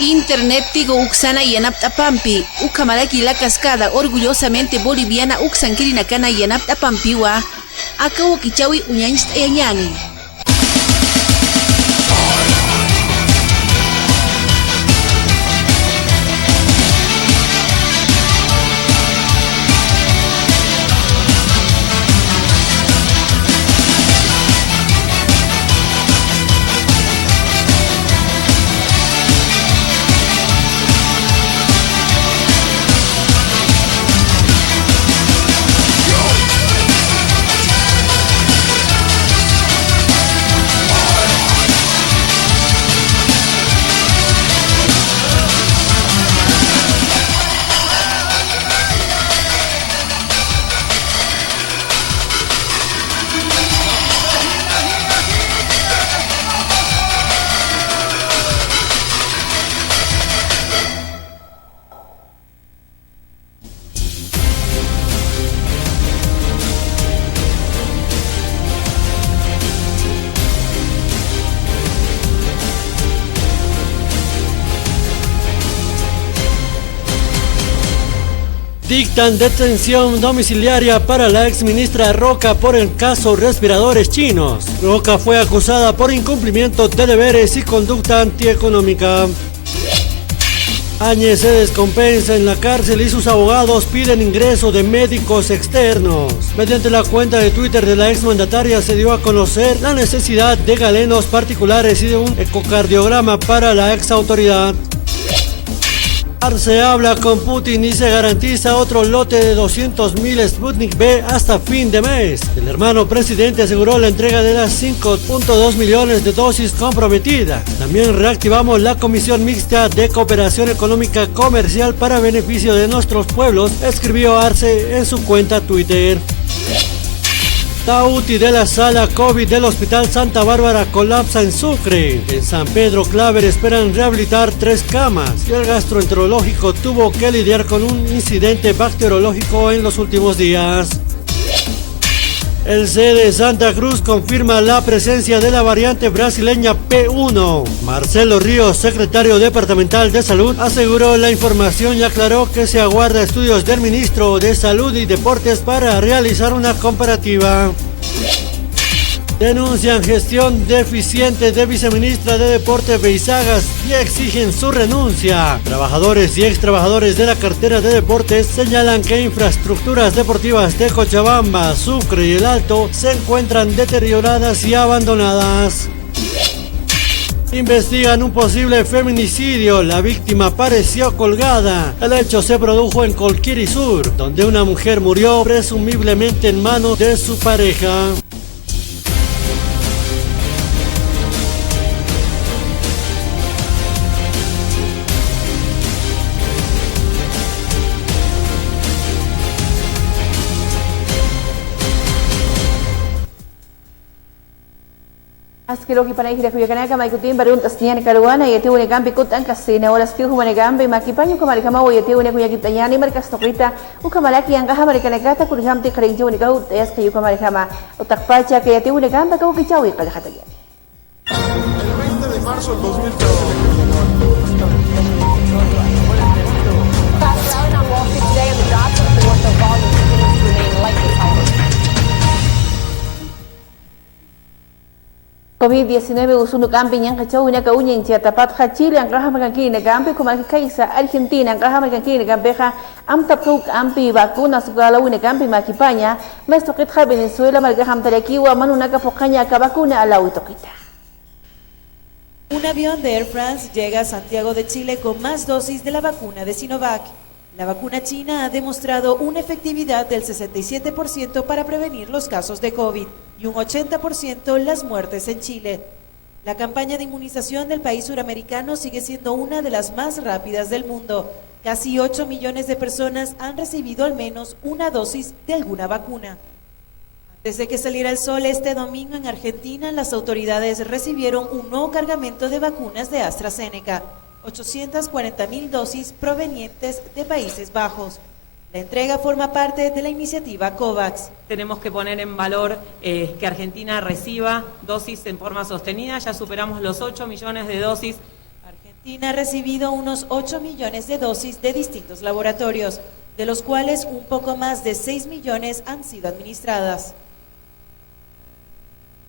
Internet tigo uksana yanaptapampi, ukamalaki la cascada orgullosamente boliviana uksankirinakana yanaptapampiwa, akawo kichawi uñanchta yañani. Dictan detención domiciliaria para la exministra Roca por el caso respiradores chinos. Roca fue acusada por incumplimiento de deberes y conducta antieconómica. Áñez se descompensa en la cárcel y sus abogados piden ingreso de médicos externos. Mediante la cuenta de Twitter de la exmandataria se dio a conocer la necesidad de galenos particulares y de un ecocardiograma para la exautoridad. Arce habla con Putin y se garantiza otro lote de 200.000 Sputnik V hasta fin de mes. El hermano presidente aseguró la entrega de las 5.2 millones de dosis comprometidas. También reactivamos la Comisión Mixta de Cooperación Económica Comercial para beneficio de nuestros pueblos, escribió Arce en su cuenta Twitter. La UTI de la sala COVID del Hospital Santa Bárbara colapsa en Sucre. En San Pedro Claver esperan rehabilitar 3 camas y el gastroenterológico tuvo que lidiar con un incidente bacteriológico en los últimos días. El CDE Santa Cruz confirma la presencia de la variante brasileña P1. Marcelo Ríos, secretario departamental de Salud, aseguró la información y aclaró que se aguarda estudios del ministro de Salud y Deportes para realizar una comparativa. Denuncian gestión deficiente de viceministra de Deportes Beizagas y exigen su renuncia. Trabajadores y extrabajadores de la cartera de Deportes señalan que infraestructuras deportivas de Cochabamba, Sucre y El Alto se encuentran deterioradas y abandonadas. Investigan un posible feminicidio. La víctima pareció colgada. El hecho se produjo en Colquiri Sur, donde una mujer murió presumiblemente en manos de su pareja. Askilogi panahihira kuyakanaka maikutin barun tasnian karuana yati une gambi kutan kasina wala skill humane gambi makipanyo kamari kama yati une kuyakitanyani markas tokrita ukamalaki yang kaha marikanakata kurhamti karingji une kau es kayu kamari kama utakpacha que yati une gamba kau kichawi kalahatagia. El 20 de marzo del 2013. COVID-19 usunu kampi yang kacau ina kaunya incia tapat Chile ang kaha magkakini kampi kumalaki kaisa Argentina ang kaha magkakini kampi ha am tapku kampi vacuna sugala ina kampi makipanya mas tokit ha Venezuela malgaham talakiwa manunaka pokanya ka vacuna alawi tokita. Un avión de Air France llega a Santiago de Chile con más dosis de la vacuna de Sinovac. La vacuna china ha demostrado una efectividad del 67% para prevenir los casos de COVID y un 80% las muertes en Chile. La campaña de inmunización del país suramericano sigue siendo una de las más rápidas del mundo. Casi 8 millones de personas han recibido al menos una dosis de alguna vacuna. Antes de que saliera el sol este domingo en Argentina, las autoridades recibieron un nuevo cargamento de vacunas de AstraZeneca. 840.000 dosis provenientes de Países Bajos. La entrega forma parte de la iniciativa COVAX. Tenemos que poner en valor que Argentina reciba dosis en forma sostenida. Ya superamos los 8 millones de dosis China ha recibido unos 8 millones de dosis de distintos laboratorios, de los cuales un poco más de 6 millones han sido administradas.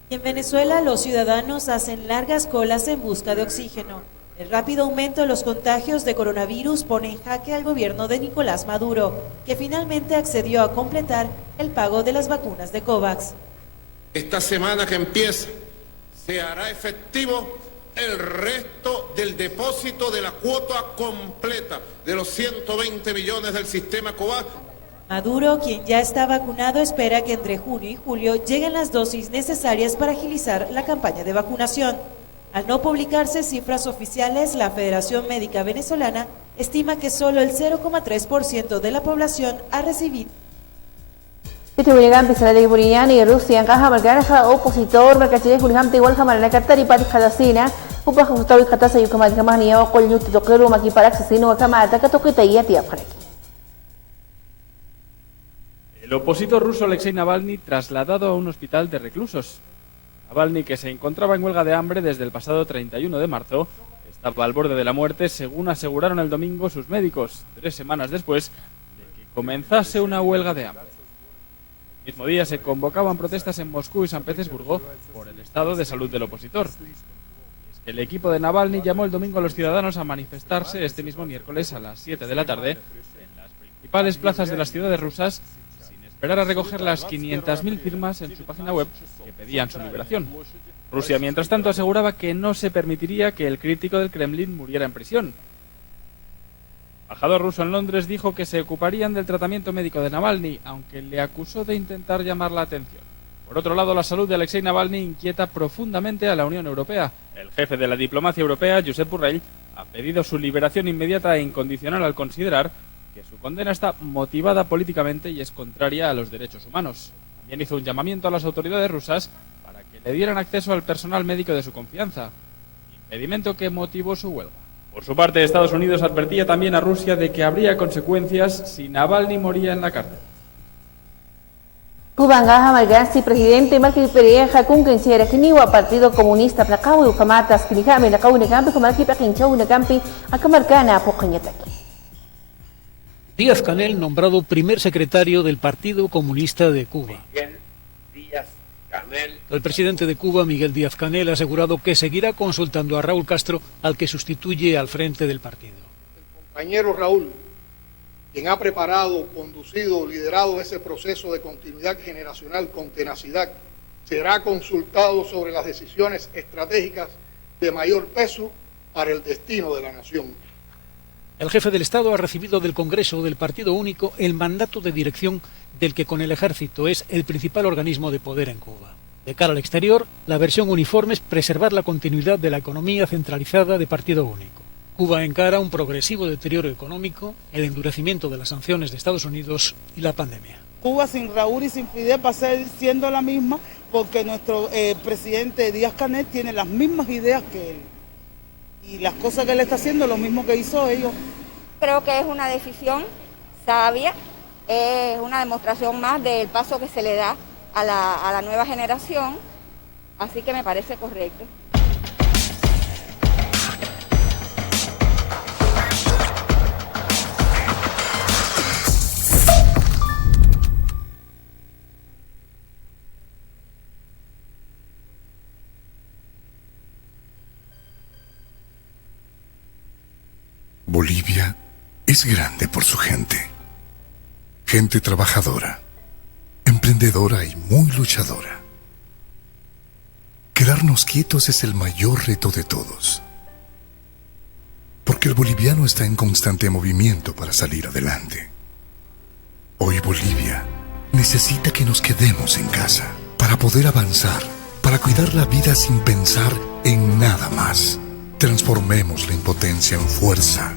Y en Venezuela, los ciudadanos hacen largas colas en busca de oxígeno. El rápido aumento de los contagios de coronavirus pone en jaque al gobierno de Nicolás Maduro, que finalmente accedió a completar el pago de las vacunas de COVAX. Esta semana que empieza se hará efectivo el resto del depósito de la cuota completa de los 120 millones del sistema COVAX. Maduro, quien ya está vacunado, espera que entre junio y julio lleguen las dosis necesarias para agilizar la campaña de vacunación. Al no publicarse cifras oficiales, la Federación Médica Venezolana estima que solo el 0,3% de la población ha recibido. Iti William Pisalade Burian y Rusia encaja marcana opositor mercachile William igual jamarana Qatar y Pati Khadasina upah khutawi khatasa yukamal kamania o qol yuti toqero maki para accesino kamata katokita yati afreki. El opositor ruso Alexei Navalny trasladado a un hospital de reclusos. Navalny, que se encontraba en huelga de hambre desde el pasado 31 de marzo, estaba al borde de la muerte, según aseguraron el domingo sus médicos, 3 semanas después de que comenzase una huelga de hambre. El mismo día se convocaban protestas en Moscú y San Petersburgo por el estado de salud del opositor. Y es que el equipo de Navalny llamó el domingo a los ciudadanos a manifestarse este mismo miércoles a las 7 de la tarde en las principales plazas de las ciudades rusas, esperar a recoger las 500.000 firmas en su página web que pedían su liberación. Rusia, mientras tanto, aseguraba que no se permitiría que el crítico del Kremlin muriera en prisión. El embajador ruso en Londres dijo que se ocuparían del tratamiento médico de Navalny, aunque le acusó de intentar llamar la atención. Por otro lado, la salud de Alexei Navalny inquieta profundamente a la Unión Europea. El jefe de la diplomacia europea, Josep Borrell, ha pedido su liberación inmediata e incondicional al considerar que su condena está motivada políticamente y es contraria a los derechos humanos. También hizo un llamamiento a las autoridades rusas para que le dieran acceso al personal médico de su confianza, impedimento que motivó su huelga. Por su parte, Estados Unidos advertía también a Rusia de que habría consecuencias si Navalny moría en la cárcel. Kubangaha Malgansi, presidente Marquis Pereja, con quien se requiniwa Partido Comunista Placao y Ukamatas, Kilijame, Nakau Negampi, Kumalaki Pakinchau Negampi, Akamarcana, Pocañataki. Díaz-Canel nombrado primer secretario del Partido Comunista de Cuba. El presidente de Cuba, Miguel Díaz-Canel, ha asegurado que seguirá consultando a Raúl Castro, al que sustituye al frente del partido. El compañero Raúl, quien ha preparado, conducido, liderado ese proceso de continuidad generacional con tenacidad, será consultado sobre las decisiones estratégicas de mayor peso para el destino de la nación. El jefe del Estado ha recibido del Congreso del Partido Único el mandato de dirección del que con el Ejército es el principal organismo de poder en Cuba. De cara al exterior, la versión uniforme es preservar la continuidad de la economía centralizada de Partido Único. Cuba encara un progresivo deterioro económico, el endurecimiento de las sanciones de Estados Unidos y la pandemia. Cuba sin Raúl y sin Fidel va a seguir siendo la misma porque nuestro presidente Díaz-Canel tiene las mismas ideas que él. Y las cosas que él está haciendo, lo mismo que hizo ellos. Creo que es una decisión sabia, es una demostración más del paso que se le da a la nueva generación, así que me parece correcto. Bolivia es grande por su gente. Gente trabajadora, emprendedora y muy luchadora. Quedarnos quietos es el mayor reto de todos. Porque el boliviano está en constante movimiento para salir adelante. Hoy Bolivia necesita que nos quedemos en casa para poder avanzar, para cuidar la vida sin pensar en nada más. Transformemos la impotencia en fuerza,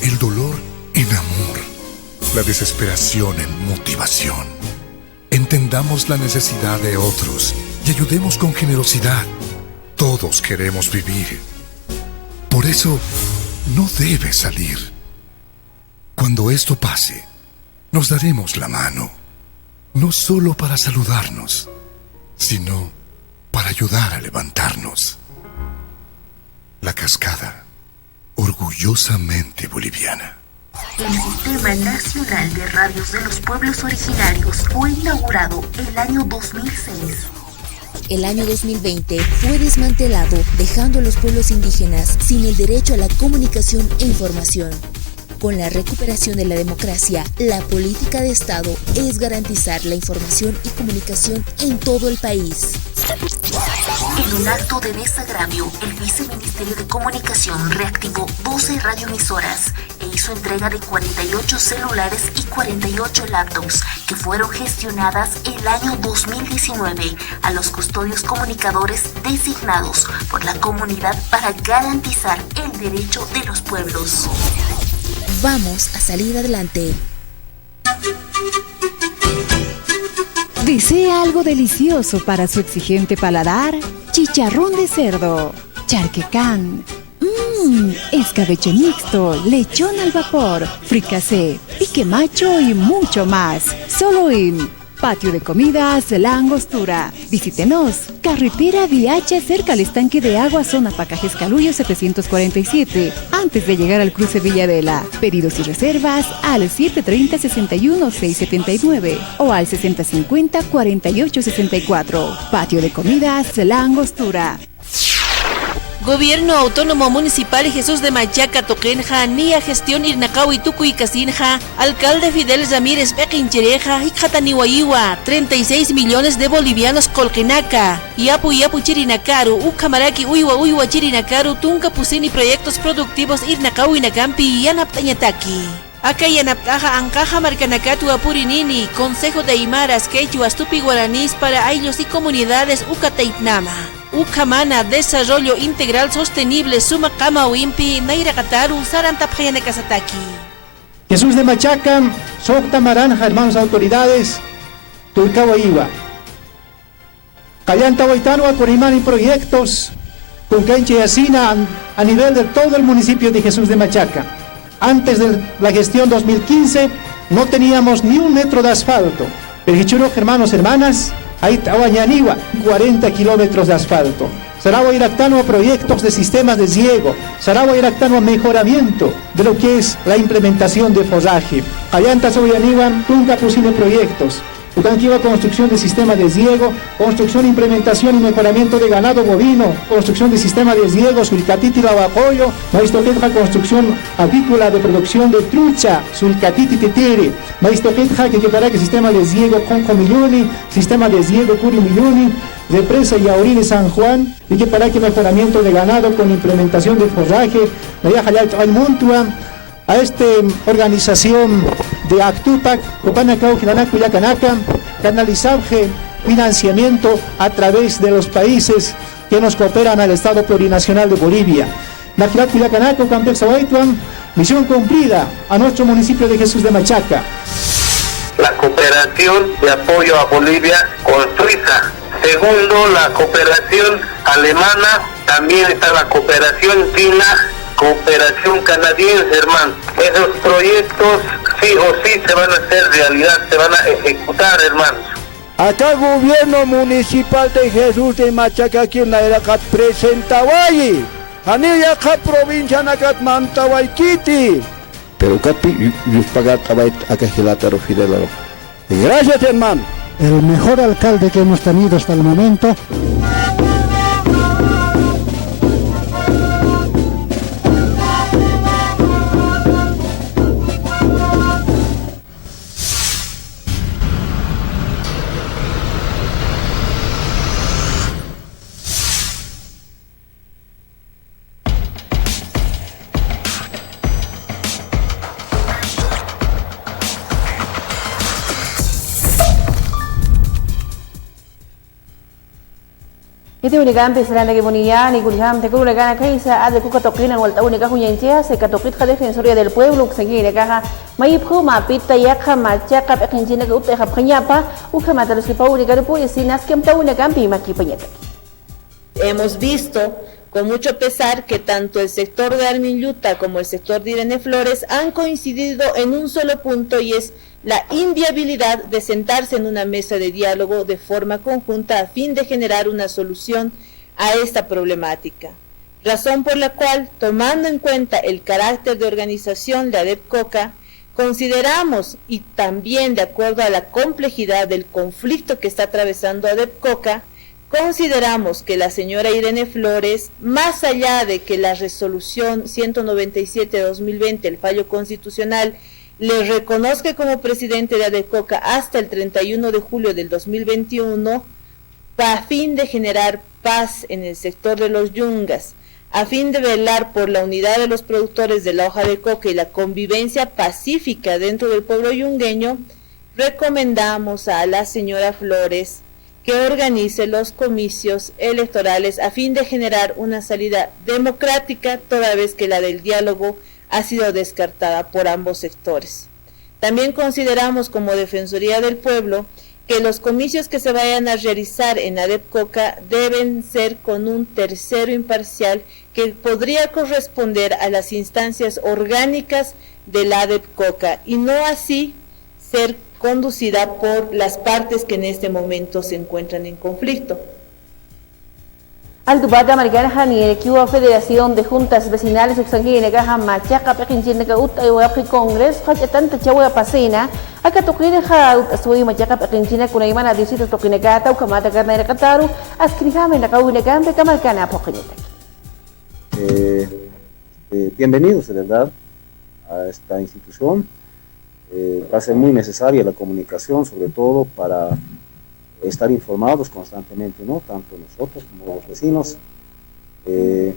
el dolor en amor, la desesperación en motivación. Entendamos la necesidad de otros y ayudemos con generosidad. Todos queremos vivir. Por eso, no debes salir. Cuando esto pase, nos daremos la mano, no solo para saludarnos, sino para ayudar a levantarnos. La cascada orgullosamente boliviana. El Sistema Nacional de Radios de los Pueblos Originarios fue inaugurado el año 2006. El año 2020 fue desmantelado, dejando a los pueblos indígenas sin el derecho a la comunicación e información. Con la recuperación de la democracia, la política de Estado es garantizar la información y comunicación en todo el país. En un acto de desagravio, el Viceministerio de Comunicación reactivó 12 radioemisoras e hizo entrega de 48 celulares y 48 laptops que fueron gestionadas el año 2019 a los custodios comunicadores designados por la comunidad para garantizar el derecho de los pueblos. Vamos a salir adelante. ¿Desea algo delicioso para su exigente paladar? Chicharrón de cerdo, charquecán, escabeche mixto, lechón al vapor, fricasé, pique macho y mucho más. Solo en Patio de Comidas La Angostura. Visítenos. Carretera Viacha, cerca al estanque de agua, zona Pacajes Caluyo 747. Antes de llegar al cruce Villadela. Pedidos y reservas al 730-61-679 o al 6050-4864. Patio de Comidas La Angostura. Gobierno Autónomo Municipal Jesús de Machaca Toquenja, Nia Gestión Irnacawi Tucuy Casinja, Alcalde Fidel Ramírez Bequinchereja, Ichataniwaiwa, 36 millones de bolivianos Colquenaca, Yapu Chirinakaru, Ucamaraki Uywa Chirinakaru, Tunca Pusini Proyectos Productivos Irnacawi Nakampi, Yanaptañataki. Acá Yanaptaja Ancaja Marcanacatu Apurinini, Consejo de Aymaras, Quechuas, Tupi Guaranís para ellos y comunidades Ucataitnama. Ucamana, Desarrollo Integral Sostenible, Sumacama Wimpi, Naira Kataru, Sarantapjayane Casataki. Jesús de Machaca, Socta Maranja, hermanos autoridades, Turcahuaiwa. Callanta Huaytanua, Corimani Proyectos, Cuncanche y Asina a nivel de todo el municipio de Jesús de Machaca. Antes de la gestión 2015 no teníamos ni un metro de asfalto. Pero hermanos, hermanas, ahí Tahuañaniwa, 40 kilómetros de asfalto. Saragua Iractano a proyectos de sistemas de riego. Saragua Iractano a mejoramiento de lo que es la implementación de forraje. Callanta Soyaniwa, Tunca Pusine proyectos. Utanquiva construcción de sistema de riego, construcción, implementación y mejoramiento de ganado bovino, construcción de sistema de riego, Sulcatiti Lavapoyo, Maistoquetja construcción avícola de producción de trucha, Sulcatiti Tetere, Maistoquetja que para que sistema de riego Conco Milloni, sistema de riego Curi Milloni, represa Yauri de San Juan, y que para que mejoramiento de ganado con implementación de forraje, al Montua, a esta organización de Actupac, Copanacao, Quilanaco y Yacanaca, canalizarse financiamiento a través de los países que nos cooperan al Estado Plurinacional de Bolivia. Naquilaco y Yacanaco, Campexa Huaytuan, misión cumplida a nuestro municipio de Jesús de Machaca. La cooperación de apoyo a Bolivia con Suiza. Segundo, la cooperación alemana, también está la cooperación china, cooperación canadiense, hermano. Esos proyectos sí o sí se van a hacer realidad, se van a ejecutar, hermanos. Acá el gobierno municipal de Jesús de Machaca, aquí en la Eracat presentawai, Aniyacat provincia Nacat Mantawaikiti. Pero capi, pagat abait acá Gilataro Fidel. Gracias, hermano. El mejor alcalde que hemos tenido hasta el momento. Iti unikam pisaranda que bonilla ni kulham te kula gana kaisa ade kuka toqina walta unika huyantia se katokit ka defensoría del pueblo que seguir caja mayiphu ma pita yakha ma chaka pekinjina ka utha phanyapa ukha talos que paunika de policinas que amta unikam pima kipanyata. Hemos visto con mucho pesar que tanto el sector de Arminyuta como el sector de Irene Flores han coincidido en un solo punto, y es la inviabilidad de sentarse en una mesa de diálogo de forma conjunta a fin de generar una solución a esta problemática. razón por la cual, tomando en cuenta el carácter de organización de ADEPCOCA, consideramos, y también de acuerdo a la complejidad del conflicto que está atravesando ADEPCOCA, consideramos que la señora Irene Flores, más allá de que la resolución 197 de 2020, el fallo constitucional, le reconozca como presidente de ADEPCOCA hasta el 31 de julio del 2021, a fin de generar paz en el sector de los yungas, a fin de velar por la unidad de los productores de la hoja de coca y la convivencia pacífica dentro del pueblo yungueño, recomendamos a la señora Flores que organice los comicios electorales a fin de generar una salida democrática, toda vez que la del diálogo ha sido descartada por ambos sectores. También consideramos como Defensoría del Pueblo que los comicios que se vayan a realizar en ADEPCOCA deben ser con un tercero imparcial que podría corresponder a las instancias orgánicas de la ADEPCOCA y no así ser conducida por las partes que en este momento se encuentran en conflicto. Altubata Maricana ni el Federación de Juntas Vecinales Extranjeras Gaja Machaca Pequinchina Uta y Congres Hacha tanta chawa pasena acá toquina ja estoy Machaca Pequinchina con Aymana Distrito Toquinegata o Kamata Carnera Cataru Ascrijame la Caunegam de Camarcana Poquineta. Bienvenidos de verdad a esta institución. Va a ser muy necesaria la comunicación, sobre todo para estar informados constantemente, ¿no? Tanto nosotros como los vecinos. En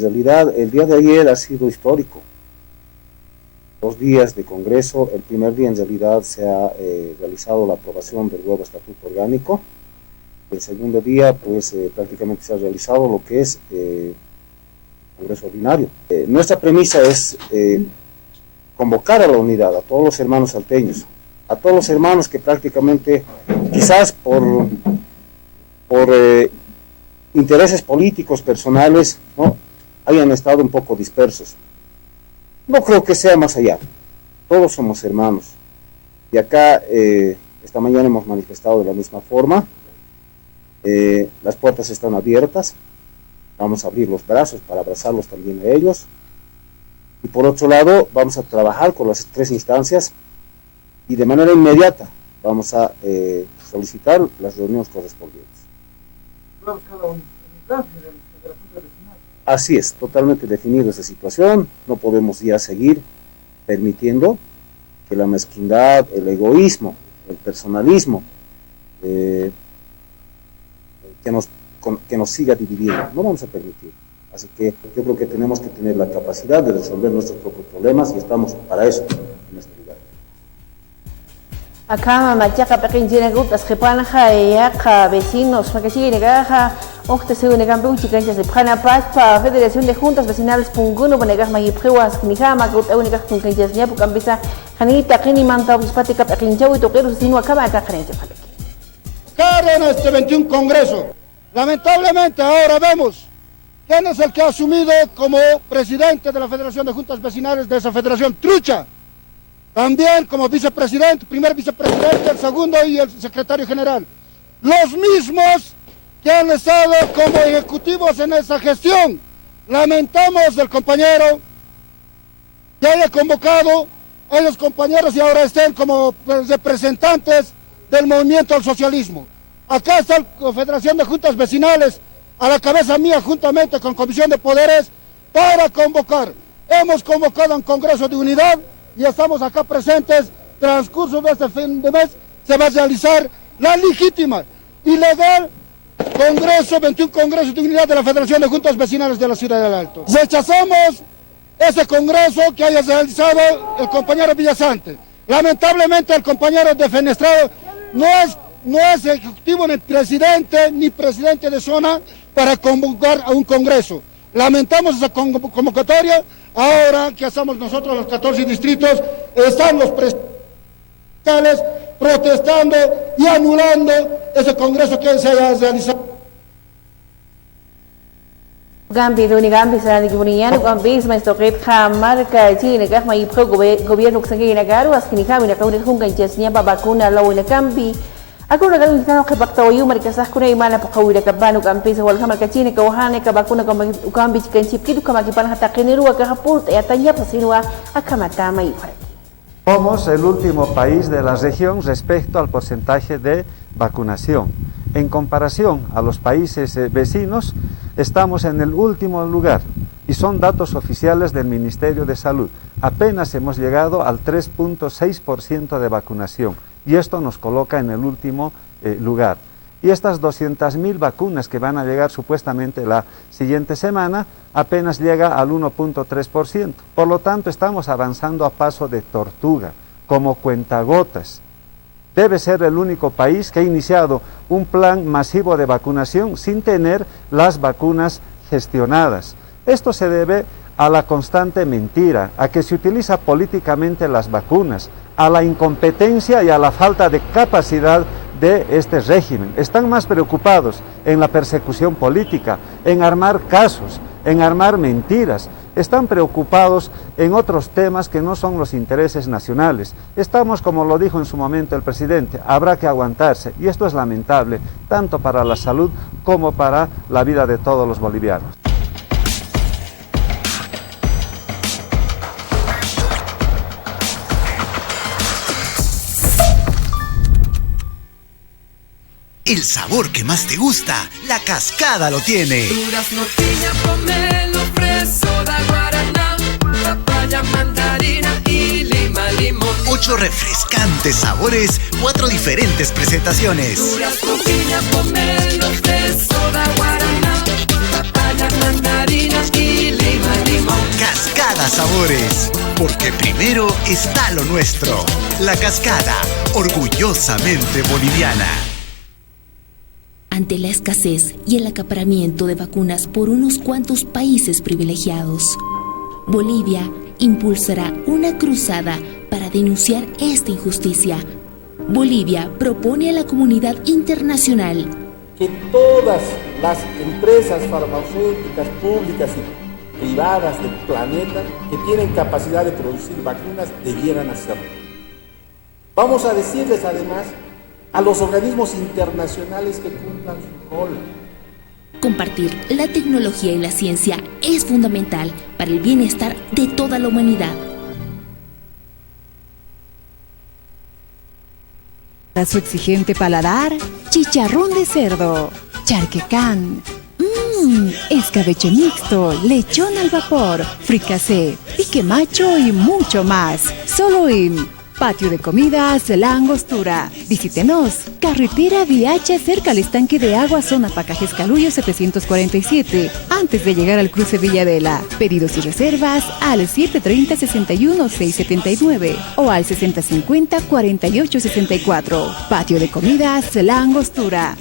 realidad, el día de ayer ha sido histórico. 2 días de Congreso. El primer día, en realidad, se ha realizado la aprobación del nuevo Estatuto Orgánico. El segundo día, pues, prácticamente se ha realizado lo que es Congreso Ordinario. Nuestra premisa es convocar a la unidad, a todos los hermanos salteños, a todos los hermanos que prácticamente, quizás por intereses políticos, personales, ¿no?, hayan estado un poco dispersos. No creo que sea más allá. Todos somos hermanos. Y acá, esta mañana hemos manifestado de la misma forma. Las puertas están abiertas. Vamos a abrir los brazos para abrazarlos también a ellos. Y por otro lado, vamos a trabajar con las 3 instancias y de manera inmediata vamos a solicitar las reuniones correspondientes. Así es, totalmente definido esa situación. No podemos ya seguir permitiendo que la mezquindad, el egoísmo, el personalismo que nos siga dividiendo. No vamos a permitir. Así que yo creo que tenemos que tener la capacidad de resolver nuestros propios problemas y estamos para eso en este lugar. Acá Machaca Pequinchina Gutas Jepanja y acá vecinos Macachi Negaja Octa se une campeón chicanchas de Pjana Paz para Federación de Juntas Vecinales Punguno Bonegas Mayiprewas Nijama Guta única Puncanchas Ñapu Campisa Janita Kini Manta Uspática Pequinchau y Toqueros Sino acaba acá Janita Paleki. Cara en este 21 Congreso. Lamentablemente ahora vemos quién es el que ha asumido como presidente de la Federación de Juntas Vecinales de esa federación, Trucha. También como vicepresidente, primer vicepresidente, el segundo y el secretario general. Los mismos que han estado como ejecutivos en esa gestión. Lamentamos del compañero que haya convocado a los compañeros y ahora estén como representantes del movimiento al socialismo. Acá está la Federación de Juntas Vecinales, a la cabeza mía, juntamente con Comisión de Poderes, para convocar. Hemos convocado a un Congreso de Unidad y estamos acá presentes. Transcurso de este fin de mes se va a realizar la legítima y legal Congreso, 21 Congresos de Unidad de la Federación de Juntas Vecinales de la Ciudad del Alto. Rechazamos ese Congreso que haya realizado el compañero Villasante. Lamentablemente el compañero defenestrado no es ejecutivo ni presidente de zona para convocar a un Congreso. Lamentamos esa convocatoria. Ahora que estamos nosotros los 14 distritos, están los presidentes protestando y anulando ese Congreso que se haya realizado. Gambi duni gambi sa nigunian gambi maestro Red Marca Chile Gahma y Gobierno que se quiere negar o asquinijami na kauni junga inchesnia babakuna la una gambi Ako nagalong itanong kay Baktawayo, marikasas ko na imana po kawira ka ba, nukampi sa walka markachine, kawahane ka bakuna ka ukambi chikan chip, kido ka makipan hatakinerua ka hapulta, yatanya pa sinua, akamatama igual. Somos el último país de la región respecto al porcentaje de vacunación. En comparación a los países vecinos, estamos en el último lugar y son datos oficiales del Ministerio de Salud. Apenas hemos llegado al 3.6% de vacunación y esto nos coloca en el último lugar. Y estas 200.000 vacunas que van a llegar supuestamente la siguiente semana, apenas llega al 1.3%. Por lo tanto, estamos avanzando a paso de tortuga, como cuentagotas. Debe ser el único país que ha iniciado un plan masivo de vacunación sin tener las vacunas gestionadas. Esto se debe a la constante mentira, a que se utiliza políticamente las vacunas, a la incompetencia y a la falta de capacidad de este régimen. Están más preocupados en la persecución política, en armar casos, en armar mentiras. Están preocupados en otros temas que no son los intereses nacionales. Estamos, como lo dijo en su momento el presidente, habrá que aguantarse, y esto es lamentable, tanto para la salud como para la vida de todos los bolivianos. El sabor que más te gusta, La Cascada lo tiene. Durazno, piña, pomelo, fresa, guaraná, papaya, mandarina y lima, limón. 8 refrescantes sabores, 4 diferentes presentaciones. Durazno, piña, pomelo, fresa, guaraná, papaya, mandarina y lima, limón. Cascada Sabores, porque primero está lo nuestro. La Cascada, orgullosamente boliviana. Ante la escasez y el acaparamiento de vacunas por unos cuantos países privilegiados, Bolivia impulsará una cruzada para denunciar esta injusticia. Bolivia propone a la comunidad internacional que todas las empresas farmacéuticas públicas y privadas del planeta que tienen capacidad de producir vacunas debieran hacerlo. Vamos a decirles además a los organismos internacionales que cumplan su rol. Compartir la tecnología y la ciencia es fundamental para el bienestar de toda la humanidad. Para su exigente paladar, chicharrón de cerdo, charquecán, escabeche mixto, lechón al vapor, fricasé, pique macho y mucho más. Solo en Patio de Comidas La Angostura. Visítenos. Carretera Viacha, cerca al estanque de agua, zona Pacajes Caluyo 747, antes de llegar al cruce Villadela. Pedidos y reservas al 730-61-679 o al 6050-4864. Patio de Comidas La Angostura.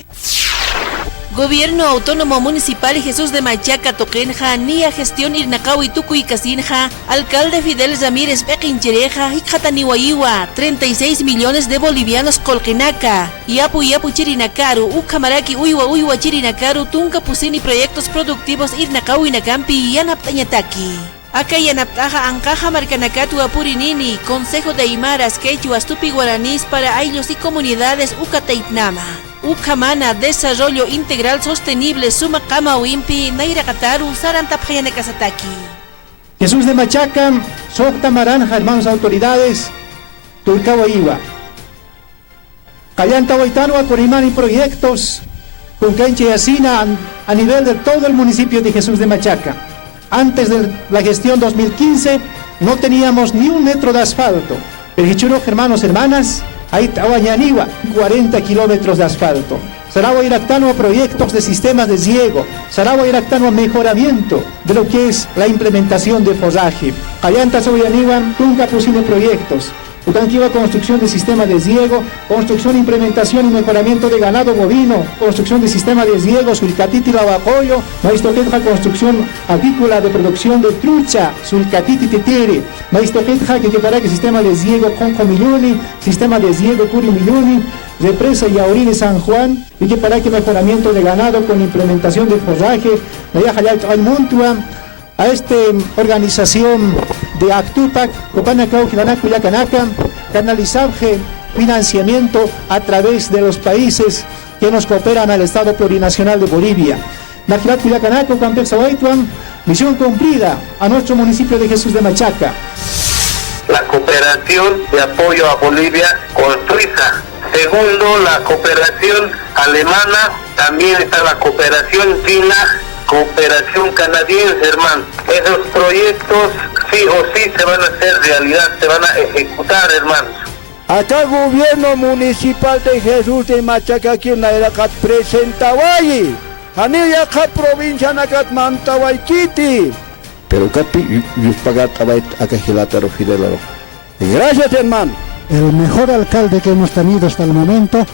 Gobierno Autónomo Municipal Jesús de Machaca Toquenja, Nia Gestión Irnacao y Tucuy Casinja, Alcalde Fidel Ramírez Bequinchereja, Ichataniwaiwa, 36 millones de bolivianos Colquenaca, Yapu Chirinakaru, Ucamaraki Uywa Chirinakaru, Tunca Pusini Proyectos Productivos Irnacao y Nacampi, Yanaptañataki. Acá yanaptaja ancaja marcanacatu apurinini, Consejo de Aymaras, Quechuas, Tupi Guaranís para ayllus y comunidades Ucataitnama. Ucamana, Desarrollo Integral Sostenible, Suma Kama Wimpi, Naira Kataru, Sarantapjayanekasataki. Jesús de Machaca, Socta Maranja, hermanos autoridades, Turcahuaiwa. Callanta Huaytanua, Corimani Proyectos, Cunquenche y Asina a nivel de todo el municipio de Jesús de Machaca. Antes de la gestión 2015 no teníamos ni un metro de asfalto. Pero hermanos, hermanas, ahí Tahuañaniwa, 40 kilómetros de asfalto. Saragua Iractano a proyectos de sistemas de riego. Saragua Iractano a mejoramiento de lo que es la implementación de fosaje. Callanta Soyaniwa, nunca pusimos proyectos. Utanquiva, construcción de sistema de riego, construcción, implementación y mejoramiento de ganado bovino, construcción de sistema de riego, Sulcatiti Lavacoyo, Maistoquetja, construcción avícola de producción de trucha, Sulcatiti Teteri, Maistoquetja, que para que sistema de riego Conco Milluni, sistema de riego Curi Milluni, represa Yaurí de San Juan, y que para que mejoramiento de ganado con implementación de forraje, al Montua, a esta organización de Actupac, Copanacau, Gilanacu, Yacanaca, canalizarje financiamiento a través de los países que nos cooperan al Estado Plurinacional de Bolivia. Najirat Cuyacanaco, Campex Abaituan, misión cumplida a nuestro municipio de Jesús de Machaca. La cooperación de apoyo a Bolivia con Suiza. Segundo, la cooperación alemana, también está la cooperación china, cooperación canadiense, hermano. Esos proyectos sí o sí se van a hacer realidad, se van a ejecutar, hermanos. Acá gobierno municipal de Jesús de Machaca aquí una era que presentaba allí. Anilla acá provincia nakat mantawaikiti. Pero capi yus pagat abait acá gilataro fidelaro. Gracias, hermano. El mejor alcalde que hemos tenido hasta el momento.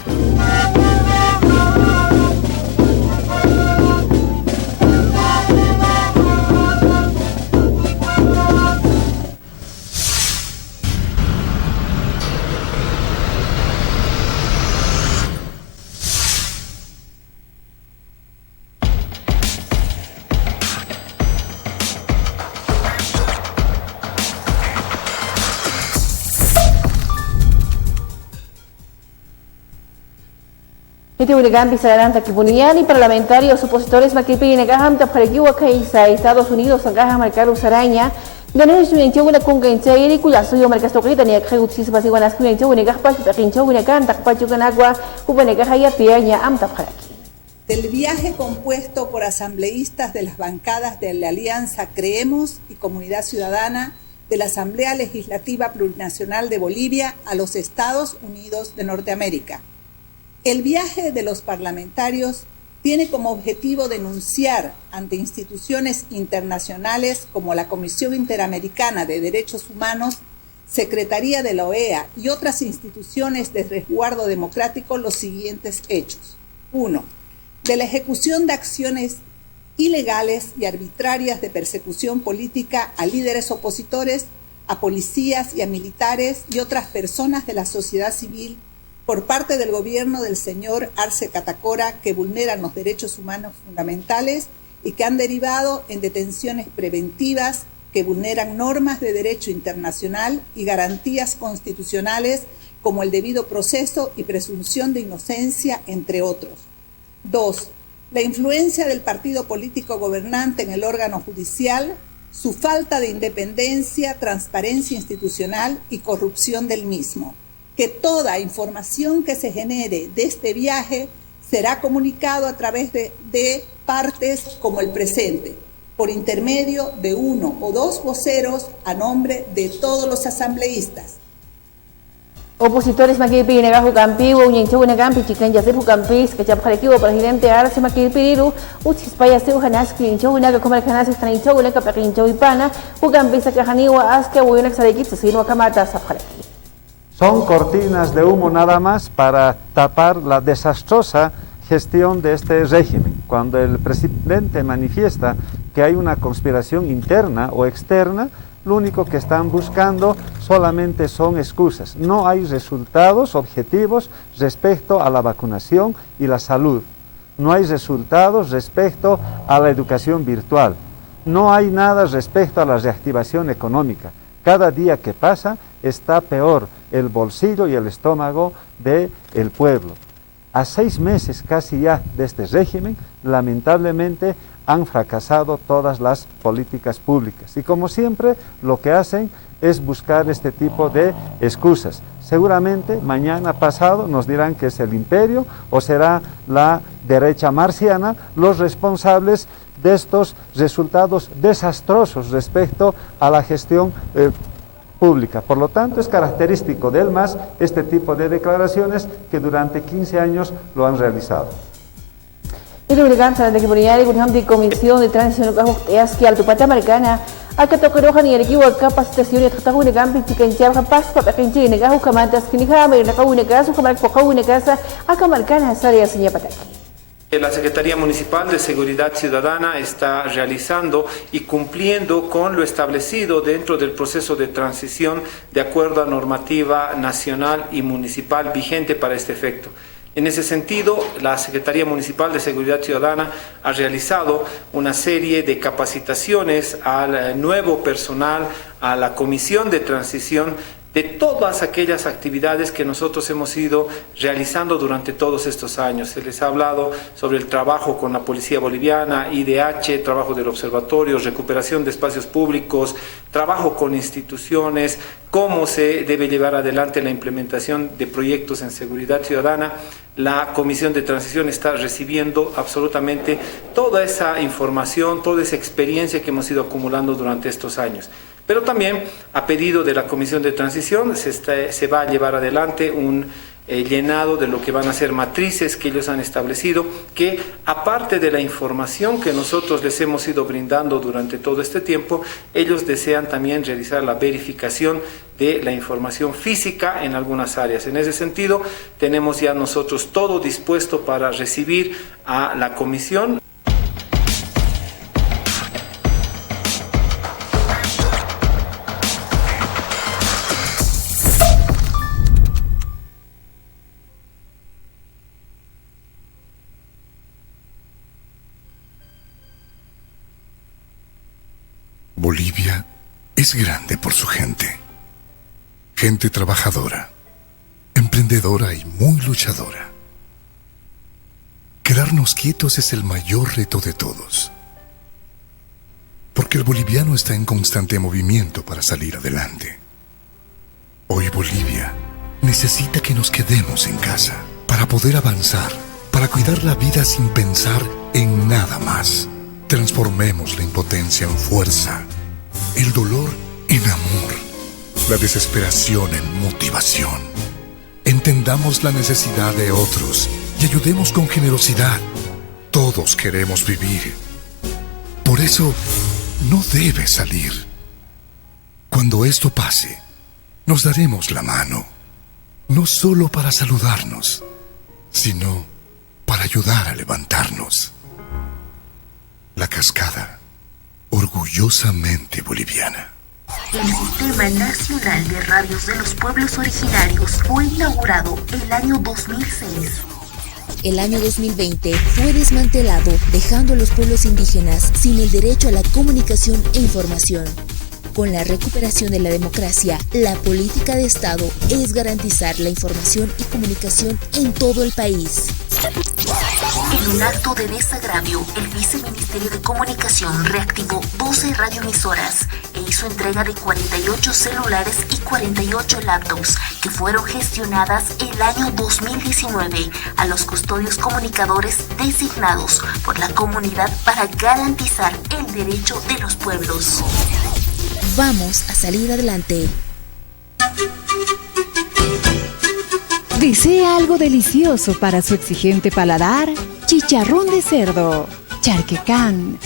Gambi Sararanta Kibuniani, parlamentarios opositores Makipi Negaham Taparekiwa Kaisa, Estados Unidos, Angaha Marcaru Saraña, Ganesh Winchuna Kunga y Culazo, Marcastoquita, ni Akeutis Basiguanas Kunga, Negahpa, Takincho, Negan, Takpachukanagua, Kubanegahaya, Piaña, Amtaparaki. Del viaje compuesto por asambleístas de las bancadas de la Alianza Creemos y Comunidad Ciudadana de la Asamblea Legislativa Plurinacional de Bolivia a los Estados Unidos de Norteamérica. El viaje de los parlamentarios tiene como objetivo denunciar ante instituciones internacionales como la Comisión Interamericana de Derechos Humanos, Secretaría de la OEA y otras instituciones de resguardo democrático los siguientes hechos. 1. De la ejecución de acciones ilegales y arbitrarias de persecución política a líderes opositores, a policías y a militares y otras personas de la sociedad civil por parte del gobierno del señor Arce Catacora, que vulneran los derechos humanos fundamentales y que han derivado en detenciones preventivas que vulneran normas de derecho internacional y garantías constitucionales como el debido proceso y presunción de inocencia, entre otros. 2. La influencia del partido político gobernante en el órgano judicial, su falta de independencia, transparencia institucional y corrupción del mismo. Que toda información que se genere de este viaje será comunicado a través de partes como el presente, por intermedio de 1 o 2 voceros a nombre de todos los asambleístas. Opositores Makipi Negahu Campi, Uñenchu Negampi, Chican Yasefu Campis, que Chaparekiwo, presidente Arce Makipiriru, Uchispaya Seu Hanaski, Inchu, Naga Comarcanas, Estanicho, Leca Pequincho y Pana, Ucampisa Cajaniwa, Aske, Uyunak Sadekitsu, Sino Kamata Sapareki. Son cortinas de humo nada más para tapar la desastrosa gestión de este régimen. Cuando el presidente manifiesta que hay una conspiración interna o externa, lo único que están buscando solamente son excusas. No hay resultados objetivos respecto a la vacunación y la salud. No hay resultados respecto a la educación virtual. No hay nada respecto a la reactivación económica. Cada día que pasa está peor el bolsillo y el estómago del pueblo. A 6 meses casi ya de este régimen, lamentablemente han fracasado todas las políticas públicas. Y como siempre, lo que hacen es buscar este tipo de excusas. Seguramente mañana pasado nos dirán que es el imperio o será la derecha marciana los responsables de estos resultados desastrosos respecto a la gestión pública. Por lo tanto, es característico del MAS este tipo de declaraciones que durante 15 años lo han realizado. El delegado de la Comisión de Transición es que al Tupata Americana acá tocarojan y el equipo de capacitación y tratajo de campi chicanchar capaz para que en negajo camatas que ni jamás en la caúna casa como una casa acá marcana área seña pataki. La Secretaría Municipal de Seguridad Ciudadana está realizando y cumpliendo con lo establecido dentro del proceso de transición de acuerdo a normativa nacional y municipal vigente para este efecto. En ese sentido, la Secretaría Municipal de Seguridad Ciudadana ha realizado una serie de capacitaciones al nuevo personal, a la Comisión de Transición, de todas aquellas actividades que nosotros hemos ido realizando durante todos estos años. Se les ha hablado sobre el trabajo con la Policía Boliviana, IDH, trabajo del observatorio, recuperación de espacios públicos, trabajo con instituciones, cómo se debe llevar adelante la implementación de proyectos en seguridad ciudadana. La Comisión de Transición está recibiendo absolutamente toda esa información, toda esa experiencia que hemos ido acumulando durante estos años. Pero también, a pedido de la Comisión de Transición, se va a llevar adelante un llenado de lo que van a ser matrices que ellos han establecido, que aparte de la información que nosotros les hemos ido brindando durante todo este tiempo, ellos desean también realizar la verificación de la información física en algunas áreas. En ese sentido, tenemos ya nosotros todo dispuesto para recibir a la comisión. Bolivia es grande por su gente. Gente trabajadora, emprendedora y muy luchadora. Quedarnos quietos es el mayor reto de todos. Porque el boliviano está en constante movimiento para salir adelante. Hoy Bolivia necesita que nos quedemos en casa para poder avanzar, para cuidar la vida sin pensar en nada más. Transformemos la impotencia en fuerza, el dolor en amor, la desesperación en motivación. Entendamos la necesidad de otros y ayudemos con generosidad. Todos queremos vivir. Por eso, no debe salir. Cuando esto pase, nos daremos la mano, no solo para saludarnos, sino para ayudar a levantarnos. La Cascada, orgullosamente boliviana. El Sistema Nacional de Radios de los Pueblos Originarios fue inaugurado el año 2006. El año 2020 fue desmantelado, dejando a los pueblos indígenas sin el derecho a la comunicación e información. Con la recuperación de la democracia, la política de Estado es garantizar la información y comunicación en todo el país. En un acto de desagravio, el Viceministerio de Comunicación reactivó 12 radioemisoras e hizo entrega de 48 celulares y 48 laptops que fueron gestionadas el año 2019 a los custodios comunicadores designados por la comunidad para garantizar el derecho de los pueblos. Vamos a salir adelante. ¿Desea algo delicioso para su exigente paladar? Chicharrón de cerdo, charquecán,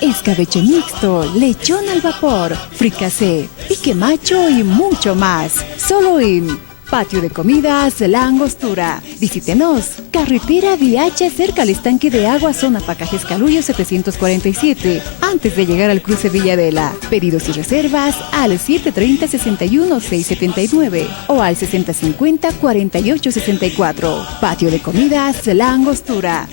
escabeche mixto, lechón al vapor, fricasé, pique macho y mucho más. Solo en Patio de Comidas La Angostura. Visítenos. Carretera VH cerca al estanque de agua, zona Pacajes Caluyo 747. Antes de llegar al cruce Villadela. Pedidos y reservas al 730-61-679 o al 6050-4864. Patio de Comidas La Angostura.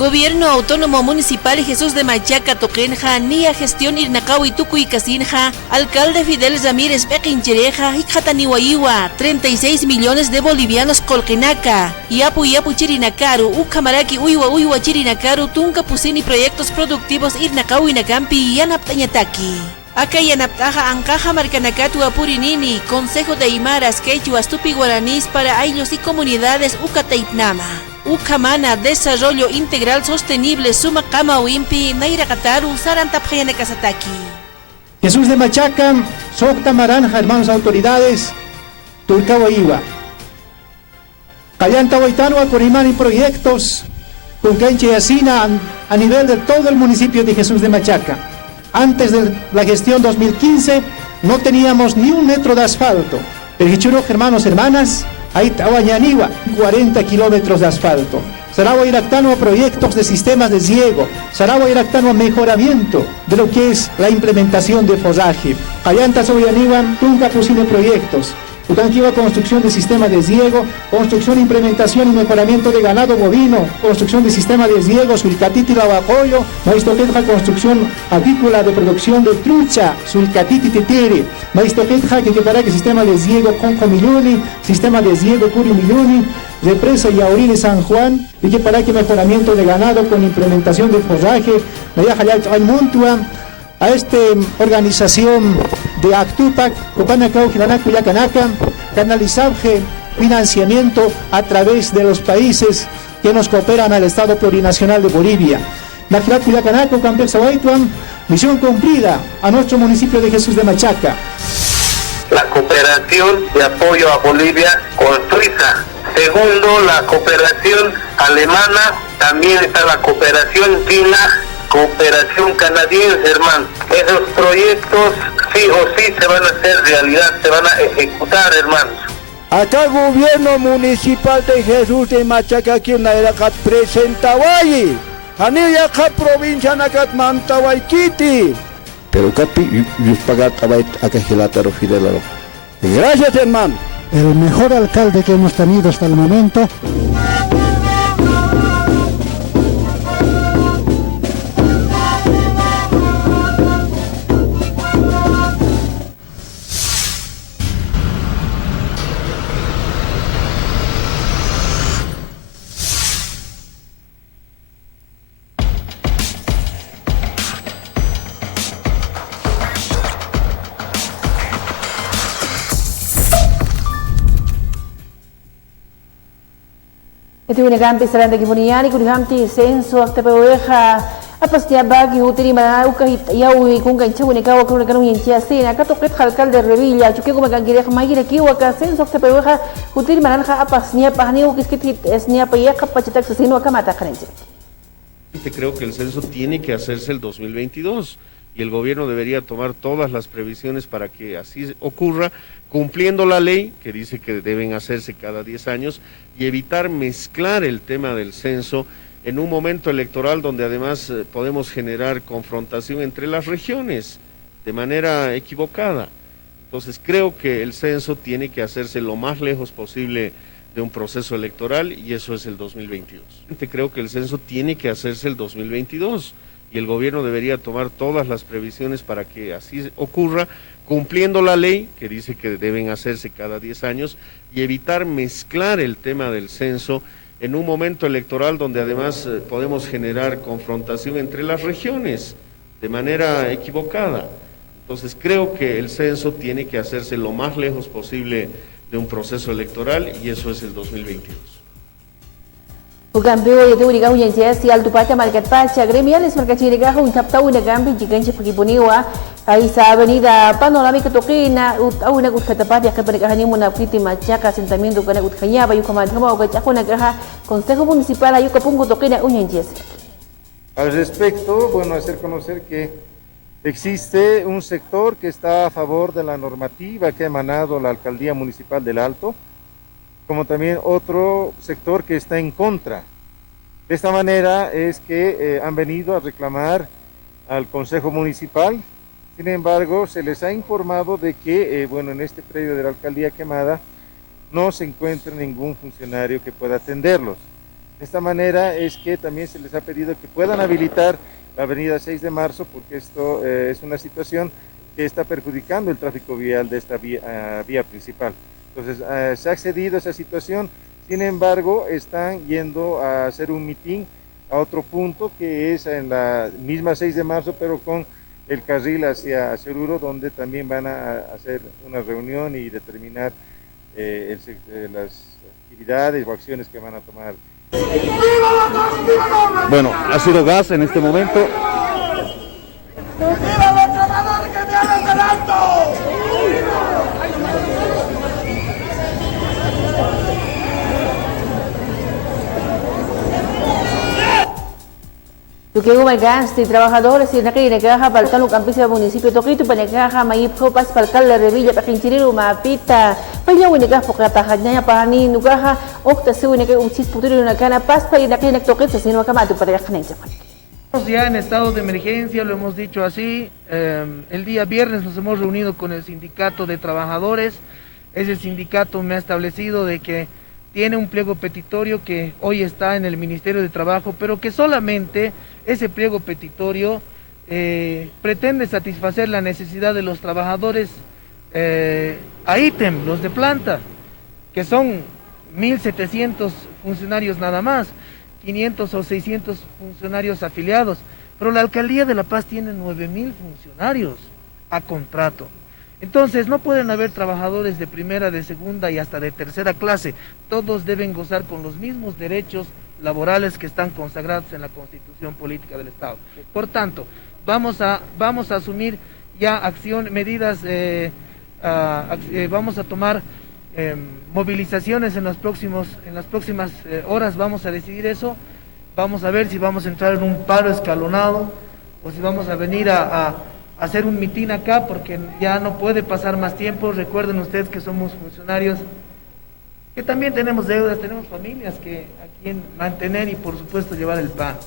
Gobierno Autónomo Municipal Jesús de Machaca Toquenja, Nia Gestión Irnacawi Tucuy Casinja, Alcalde Fidel Ramírez Bequinchereja, Ichataniwaiwa, 36 millones de bolivianos Colquenaca, Yapu Chirinakaru, Ucamaraki Uywa Chirinakaru, Tunca Pusini Proyectos Productivos Irnacawi Nakampi, Yanaptañataki. Acá yanaptaja ancaja marcanacatu apurinini, Consejo de Aymaras, Quechuas, Tupi Guaraníes para Ayllus y Comunidades Ucataipnama. Ucamana, Desarrollo Integral Sostenible, Suma Kama Wimpi, Naira Kataru, Sarantapjayane Kasataki. Jesús de Machaca, Socta Maranja, hermanos autoridades, Turcahuaiwa. Callanta Huaytanua, Corimani Proyectos, Cunquenche y Asina a nivel de todo el municipio de Jesús de Machaca. Antes de la gestión 2015 no teníamos ni un metro de asfalto. Pero hermanos, hermanas, ahí Tahuañaniwa, 40 kilómetros de asfalto. Saragua Iractano a proyectos de sistemas de riego. Saragua Iractano a mejoramiento de lo que es la implementación de fosaje. Callanta Soyaniwa, Tunca Pusino proyectos. Utanquiva, construcción de sistema de riego, construcción, implementación y mejoramiento de ganado bovino, construcción de sistema de riego, Sulcatiti Lavacoyo, Maistoquetja, construcción avícola de producción de trucha, Sulcatiti Titiri, Maistoquetja, que para que sistema de riego Conco Milluni, sistema de riego Curi Milluni, represa Yaurí San Juan, y que para que mejoramiento de ganado con implementación de forraje, a esta organización de Actupac, Copanacao, Gilanaco, Yacanaka, canalizaje financiamiento a través de los países que nos cooperan al Estado Plurinacional de Bolivia. Najilaco, Yacanaco, Campeón Sabaituan, misión cumplida a nuestro municipio de Jesús de Machaca. La cooperación de apoyo a Bolivia con Suiza. Segundo, la cooperación alemana, también está la cooperación china, cooperación canadiense, hermano. Esos proyectos sí o sí se van a hacer realidad, se van a ejecutar, hermanos. Acá gobierno municipal de Jesús de Machaca, aquí en la era que presentaba allí. Anilla acá provincia nacat Mantawaikiti. Pero capi, yo pagar acá Gilataro Fidelaro. Gracias, hermano. El mejor alcalde que hemos tenido hasta el momento. Iti winagampi sa landa gibuniyani kunigamti senso akta paweha apas niya bagi utiri mana ukahit yawi kung gancha winikawa kung ganun yincha sina katokit halkal de Revilla chuke ko magangirek magira kiwa ka senso akta paweha utiri mana ka apas niya pahani ukiskit es niya payaka pachitak sa sino akamata kanenche. Creo que el censo tiene que hacerse el 2022 y el gobierno debería tomar todas las previsiones para que así ocurra, cumpliendo la ley que dice que deben hacerse cada 10 años y evitar mezclar el tema del censo en un momento electoral donde además podemos generar confrontación entre las regiones de manera equivocada. Entonces creo que el censo tiene que hacerse lo más lejos posible de un proceso electoral y eso es el 2022. Creo que el censo tiene que hacerse el 2022 y el gobierno debería tomar todas las previsiones para que así ocurra, cumpliendo la ley que dice que deben hacerse cada 10 años y evitar mezclar el tema del censo en un momento electoral donde además podemos generar confrontación entre las regiones de manera equivocada. Entonces creo que el censo tiene que hacerse lo más lejos posible de un proceso electoral y eso es el 2022. Ugambi ya tu diga hujan sia si altu pacha market pacha gremiales markachiri ga hu tapta una gambi jiganche pagipuniwa ay sa avenida panorámica toquina au na kutkatapati ka perikahani muna kiti Machaca asentamiento kana kutkanya bayu kama kama ugacha na graha consejo municipal ayu kapungu toquina hujan sia. Al respecto, bueno, hacer conocer que existe un sector que está a favor de la normativa que ha emanado la Alcaldía Municipal del Alto, como también otro sector que está en contra. De esta manera es que han venido a reclamar al Consejo Municipal, sin embargo se les ha informado de que, bueno, en este predio de la Alcaldía quemada no se encuentra ningún funcionario que pueda atenderlos. De esta manera es que también se les ha pedido que puedan habilitar la avenida 6 de marzo porque esto es una situación que está perjudicando el tráfico vial de esta vía principal. Entonces se ha accedido a esa situación, sin embargo están yendo a hacer un mitin a otro punto que es en la misma 6 de marzo pero con el carril hacia Oruro, donde también van a hacer una reunión y determinar las actividades o acciones que van a tomar. Bueno, ha sido gas en este momento. Tukigo malgasti trabajadores y nakay nagaha baltan ukampisa munisipyo Toquito panagaha mayipho pas palkal la Revilla pakinchiriru mapita payaw nagah pokatahan niya pahani nugaha okta siwi nagay uchis puturo nakana pas pa nakay nagtokit sa sino kamatu para yakhanen japan. Ya en estado de emergencia, lo hemos dicho así, el día viernes nos hemos reunido con el sindicato de trabajadores ese sindicato me ha establecido de que tiene un pliego petitorio que hoy está en el Ministerio de Trabajo, pero que solamente ese pliego petitorio pretende satisfacer la necesidad de los trabajadores a ítem, los de planta, que son 1.700 funcionarios nada más, 500 o 600 funcionarios afiliados, pero la Alcaldía de La Paz tiene 9.000 funcionarios a contrato. Entonces no pueden haber trabajadores de primera, de segunda y hasta de tercera clase. Todos deben gozar con los mismos derechos laborales que están consagrados en la Constitución Política del Estado. Por tanto, vamos a asumir ya medidas, vamos a tomar movilizaciones en las próximas horas. Vamos a decidir eso. Vamos a ver si vamos a entrar en un paro escalonado o si vamos a venir a hacer un mitin acá, porque ya no puede pasar más tiempo. Recuerden ustedes que somos funcionarios, que también tenemos deudas, tenemos familias a quien mantener y por supuesto llevar el pan.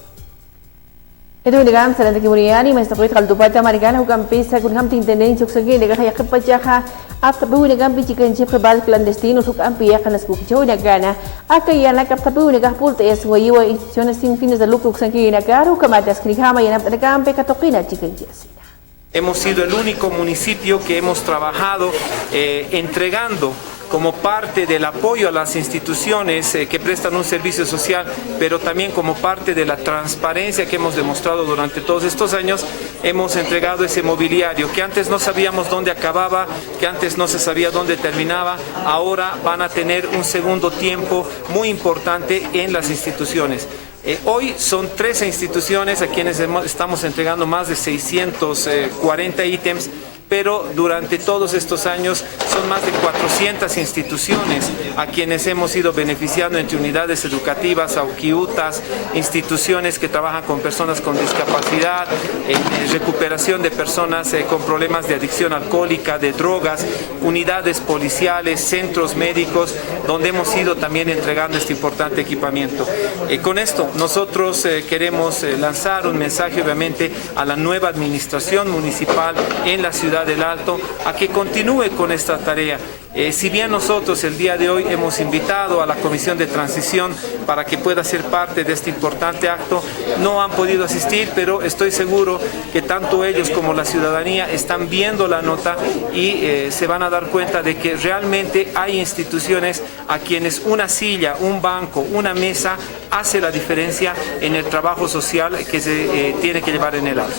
Ito nagam sa lantai kimuriani mas takoy kaldupata marikana hukam pesa kun ham tintenin suksagi naga kaya kapajaha after bu nagam pichikan chip kebal clandestino hukam piya kanas kukicho nagana akayana kaptabu nagah pulta es wayiwa instituciones sin fines de lucro suksagi nagaru kamatas krihama yanam nagam pe katokina chikan jasina. Hemos sido el único municipio que hemos trabajado entregando como parte del apoyo a las instituciones que prestan un servicio social, pero también como parte de la transparencia que hemos demostrado durante todos estos años, hemos entregado ese mobiliario que antes no sabíamos dónde acababa, que antes no se sabía dónde terminaba. Ahora van a tener un segundo tiempo muy importante en las instituciones. Hoy son 13 instituciones a quienes estamos entregando más de 640 ítems, pero durante todos estos años son más de 400 instituciones a quienes hemos ido beneficiando, entre unidades educativas, auquiutas, instituciones que trabajan con personas con discapacidad, recuperación de personas con problemas de adicción alcohólica, de drogas, unidades policiales, centros médicos, donde hemos ido también entregando este importante equipamiento. Con esto nosotros queremos lanzar un mensaje obviamente a la nueva administración municipal en la ciudad del Alto a que continúe con esta tarea. Si bien nosotros el día de hoy hemos invitado a la Comisión de Transición para que pueda ser parte de este importante acto, no han podido asistir, pero estoy seguro que tanto ellos como la ciudadanía están viendo la nota y se van a dar cuenta de que realmente hay instituciones a quienes una silla, un banco, una mesa hace la diferencia en el trabajo social que se tiene que llevar en el Alto.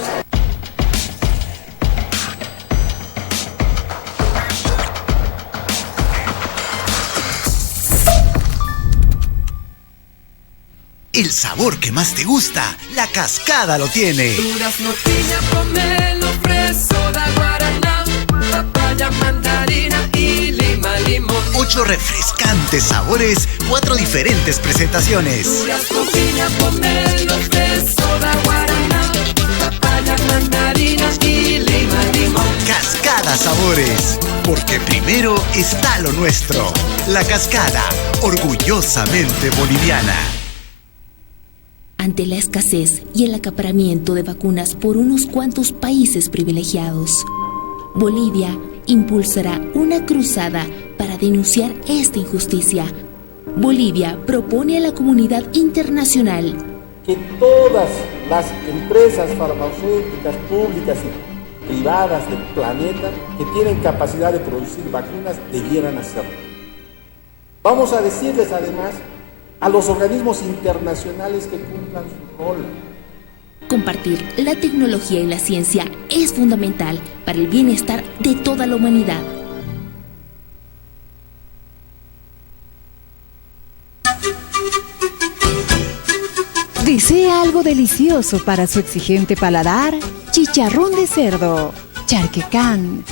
El sabor que más te gusta, La Cascada lo tiene. Durazno, piña, pomelo, fresa, guaraná, papaya, mandarina y lima, limón. 8 refrescantes sabores, 4 diferentes presentaciones. Durazno, piña, pomelo, fresa, guaraná, papaya, mandarina y lima, limón. Cascada Sabores, porque primero está lo nuestro. La Cascada, orgullosamente boliviana. Ante la escasez y el acaparamiento de vacunas por unos cuantos países privilegiados, Bolivia impulsará una cruzada para denunciar esta injusticia. Bolivia propone a la comunidad internacional que todas las empresas farmacéuticas públicas y privadas del planeta que tienen capacidad de producir vacunas debieran hacerlo. Vamos a decirles además a los organismos internacionales que cumplan su rol. Compartir la tecnología y la ciencia es fundamental para el bienestar de toda la humanidad. ¿Desea algo delicioso para su exigente paladar? Chicharrón de cerdo, charquecán,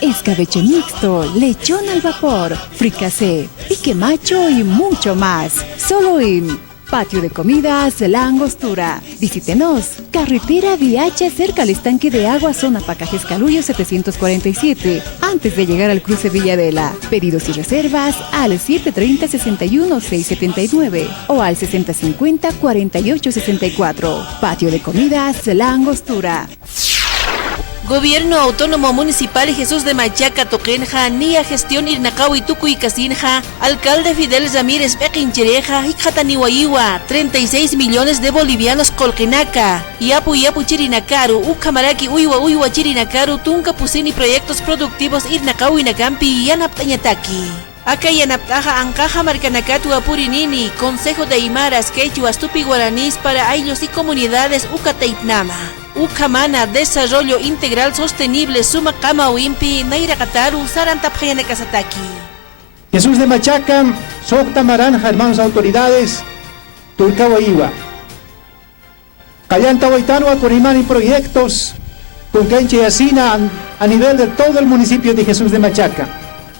escabeche mixto, lechón al vapor, fricasé, pique macho y mucho más. Solo en Patio de Comidas La Angostura. Visítenos. Carretera Viacha, cerca al estanque de agua, zona Pacajes Calullo 747. Antes de llegar al cruce Villadela. Pedidos y reservas al 730-61-679 o al 6050-4864. Patio de Comidas La Angostura. Gobierno Autónomo Municipal Jesús de Machaca Toquenja, Nia Gestión Irnakawi Tukuy Casinja, Alcalde Fidel Ramírez Bequinchereja, Hikataniwaiwa, 36 millones de bolivianos Colquenaca, Yapu Chirinakaru, Ucamaraki Uywa Chirinakaru, Tunca Pusini Proyectos Productivos Irnakawi Nakampi, Yanaptañataki. Acá yanaptaja ancaja marcanacatu apurinini, Consejo de Aymaras, Quechuas, Tupi Guaraníes para ayllus y comunidades Ucateitnama. Ucamana, Desarrollo Integral Sostenible, Suma Kama Wimpi, Naira Kataru, Sarantapjayana Kasataki. Jesús de Machaca, Socta Maranja, hermanos autoridades, Tulcawaiwa. Callanta Huaytano, Corimani Proyectos, Tunquenche y Asina a nivel de todo el municipio de Jesús de Machaca.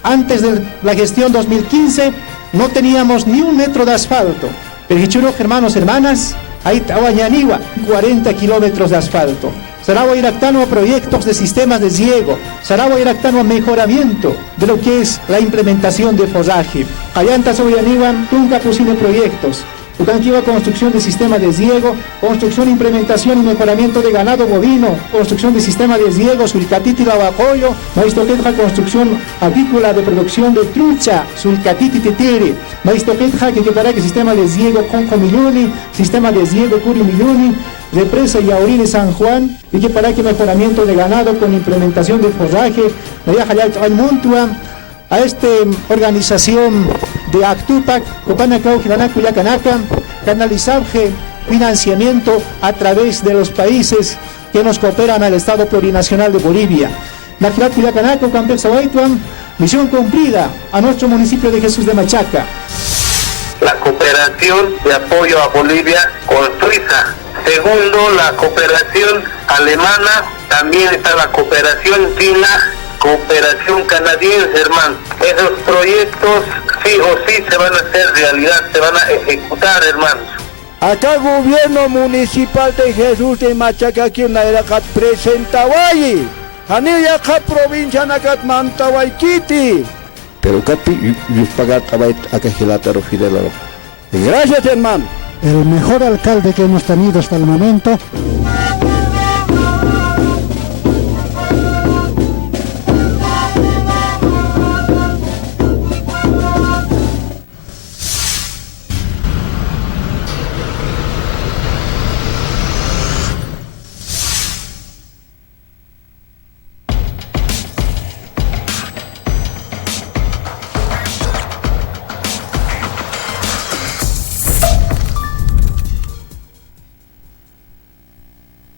Antes de la gestión 2015 no teníamos ni un metro de asfalto. Pero hermanos, hermanas, ahí Tahuañaniwa, 40 kilómetros de asfalto. Saragua Iractano a proyectos de sistemas de riego. Saragua Iractano a mejoramiento de lo que es la implementación de fosaje. Callanta Soyaniwa, Tunca Pusine proyectos. Ucanquiwa, construcción de sistema de riego, construcción, implementación y mejoramiento de ganado bovino, construcción de sistema de riego, Sulcatiti Lavacoyo, Maistoquetja, construcción agrícola de producción de trucha, Sulcatiti Tetere, Maistoquetja, que para que sistema de riego Conco Milluni, sistema de riego Curi Milluni, represa Yaurine San Juan, y que para que mejoramiento de ganado con implementación de forraje, a esta organización de Actupac, Copanacao, Giranaco, Yacanaka, canalizar financiamiento a través de los países que nos cooperan al Estado Plurinacional de Bolivia. Najirat, Yacanaco, Campesahuaytuan, misión cumplida a nuestro municipio de Jesús de Machaca. La cooperación de apoyo a Bolivia con Suiza. Segundo, la cooperación alemana, también está la cooperación china, cooperación canadiense, hermano. Esos proyectos sí o sí se van a hacer realidad, se van a ejecutar, hermanos. Acá gobierno municipal de Jesús de Machaca, aquí en la Eracat presenta Guayi. Anilla acá provincia Nacat Mantawaikiti. Pero capi, yo pagar tabait acá Gilataro Fidelaro. Gracias, hermano. El mejor alcalde que hemos tenido hasta el momento.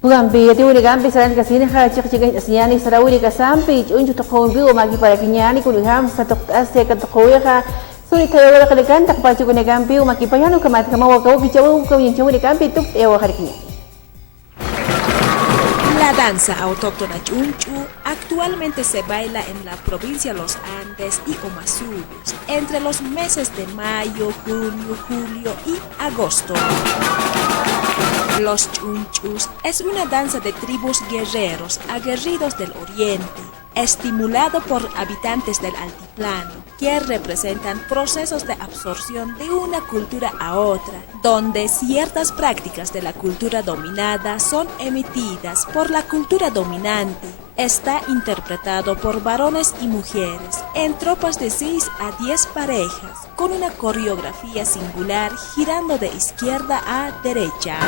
Gambi, ati uli gambi saran kasini ha chik asiani sarawili kasampi unju tokon biu magi para kinyani kuliham satok asya katokoya ha suri kayo wala kalikan tak pachu kune gambi maki payano kamat kamawa kau kichawu kau yang chawu gambi tuk ewa harkinya. La danza autóctona Chunchu actualmente se baila en la provincia de Los Andes y Omazuros entre los meses de mayo, junio, julio y agosto. Los chunchus es una danza de tribus guerreros aguerridos del oriente, estimulado por habitantes del altiplano, que representan procesos de absorción de una cultura a otra, donde ciertas prácticas de la cultura dominada son emitidas por la cultura dominante. Está interpretado por varones y mujeres en tropas de 6 a 10 parejas, con una coreografía singular girando de izquierda a derecha.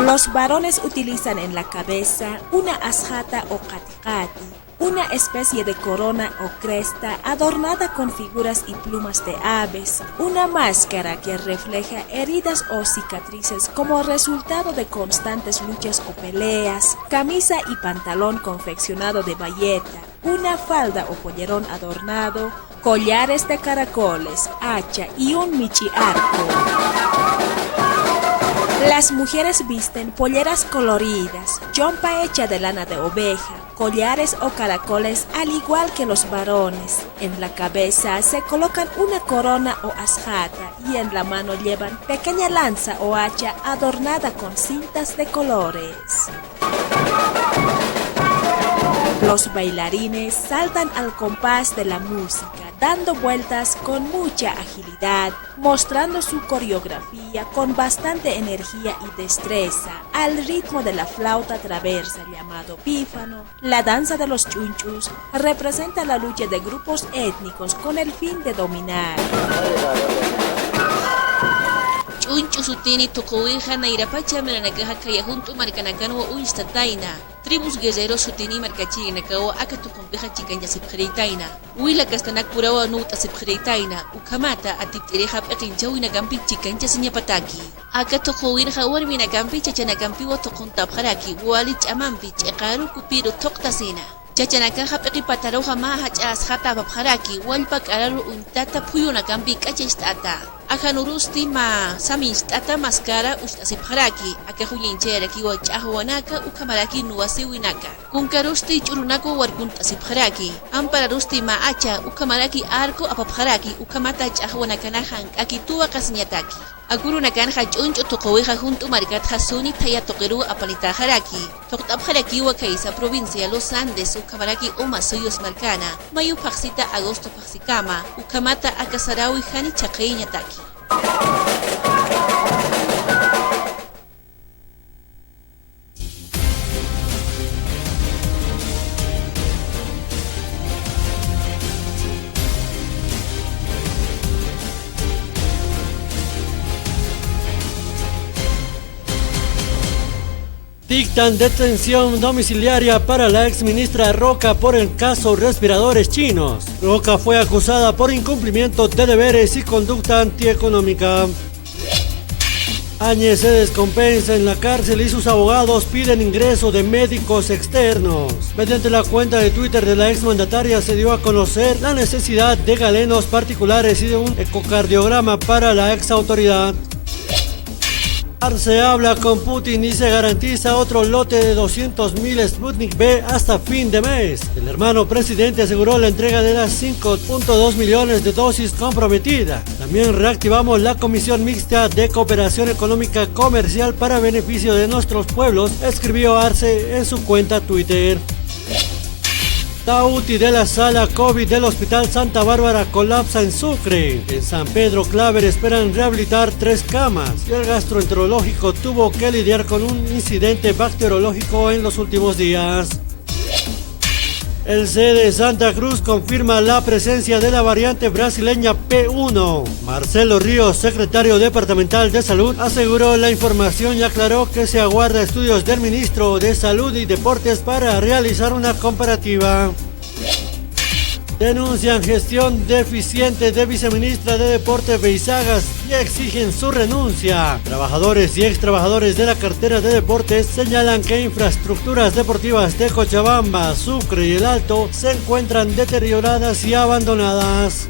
Los varones utilizan en la cabeza una asjata o caticati, una especie de corona o cresta adornada con figuras y plumas de aves, una máscara que refleja heridas o cicatrices como resultado de constantes luchas o peleas, camisa y pantalón confeccionado de bayeta, una falda o pollerón adornado, collares de caracoles, hacha y un michiarco. Las mujeres visten polleras coloridas, chompa hecha de lana de oveja, collares o caracoles al igual que los varones. En la cabeza se colocan una corona o asjata y en la mano llevan pequeña lanza o hacha adornada con cintas de colores. Los bailarines saltan al compás de la música, dando vueltas con mucha agilidad, mostrando su coreografía con bastante energía y destreza, al ritmo de la flauta traversa llamado pífano. La danza de los chunchus representa la lucha de grupos étnicos con el fin de dominar. Chunchu sutini tokoweja nairapacha meranakaja kaya junto marcanacanwa uistataina. Tribus guerreros sutini marcachi nakawa aka tukumpeja chikanya sipjeritaina. Huila castanak purawa nuta sipjeritaina. Ukamata atiptereja pekinchawi nagampi chikanya sinyapataki. Aka tokowirja warmi nagampi chachanakampi wa tokuntapjaraki. Walich amampi chekaru kupiru toktasina. Chachanakaja peki pataroja maha jata babjaraki. Walpak araru untata puyo nagampi kachestata. Ajanurusti ma samistata maskara ustasipjaraki. Akajuyincheraki wa chahuanaka ukamaraki nuwasiwinaka. Kunkarusti churunako warkuntasipjaraki. Ampararusti ma acha ukamaraki arko apapjaraki. Ukamata chahuanakanajan akitua kasinyataki. Agurunakanja chuncho tokoweja junto marikatja suni taya tokeru apalitajaraki. Toktabjaraki wa kaisa provincia Los Andes ukamaraki umasuyos marcana. Mayu paxita agosto paxikama. Ukamata akasarawi hani chakeiñataki. Dictan detención domiciliaria para la exministra Roca por el caso respiradores chinos. Roca fue acusada por incumplimiento de deberes y conducta antieconómica. Áñez se descompensa en la cárcel y sus abogados piden ingreso de médicos externos. Mediante la cuenta de Twitter de la exmandataria se dio a conocer la necesidad de galenos particulares y de un ecocardiograma para la exautoridad. Arce habla con Putin y se garantiza otro lote de 200.000 Sputnik V hasta fin de mes. El hermano presidente aseguró la entrega de las 5.2 millones de dosis comprometidas. También reactivamos la Comisión Mixta de Cooperación Económica Comercial para beneficio de nuestros pueblos, escribió Arce en su cuenta Twitter. La UTI de la sala COVID del Hospital Santa Bárbara colapsa en Sucre. En San Pedro Claver esperan rehabilitar 3 camas y el gastroenterológico tuvo que lidiar con un incidente bacteriológico en los últimos días. El CDE Santa Cruz confirma la presencia de la variante brasileña P1. Marcelo Ríos, secretario departamental de Salud, aseguró la información y aclaró que se aguarda estudios del ministro de Salud y Deportes para realizar una comparativa. Denuncian gestión deficiente de viceministra de Deportes Beizagas y exigen su renuncia. Trabajadores y extrabajadores de la cartera de Deportes señalan que infraestructuras deportivas de Cochabamba, Sucre y El Alto se encuentran deterioradas y abandonadas.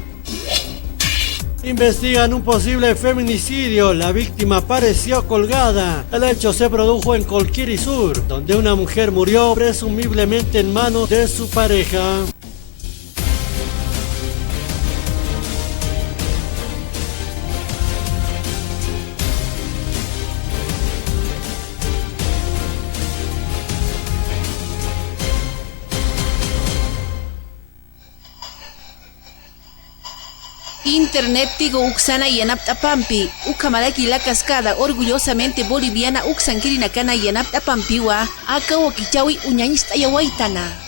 Investigan un posible feminicidio. La víctima apareció colgada. El hecho se produjo en Colquiri Sur, donde una mujer murió presumiblemente en manos de su pareja. Internet Tigo Uxana y Anaptapampi, Ucamalaki la cascada, orgullosamente boliviana Uxankirinacana y Anaptapampiwa, Aka Wakichawi Uñañista Yawaitana.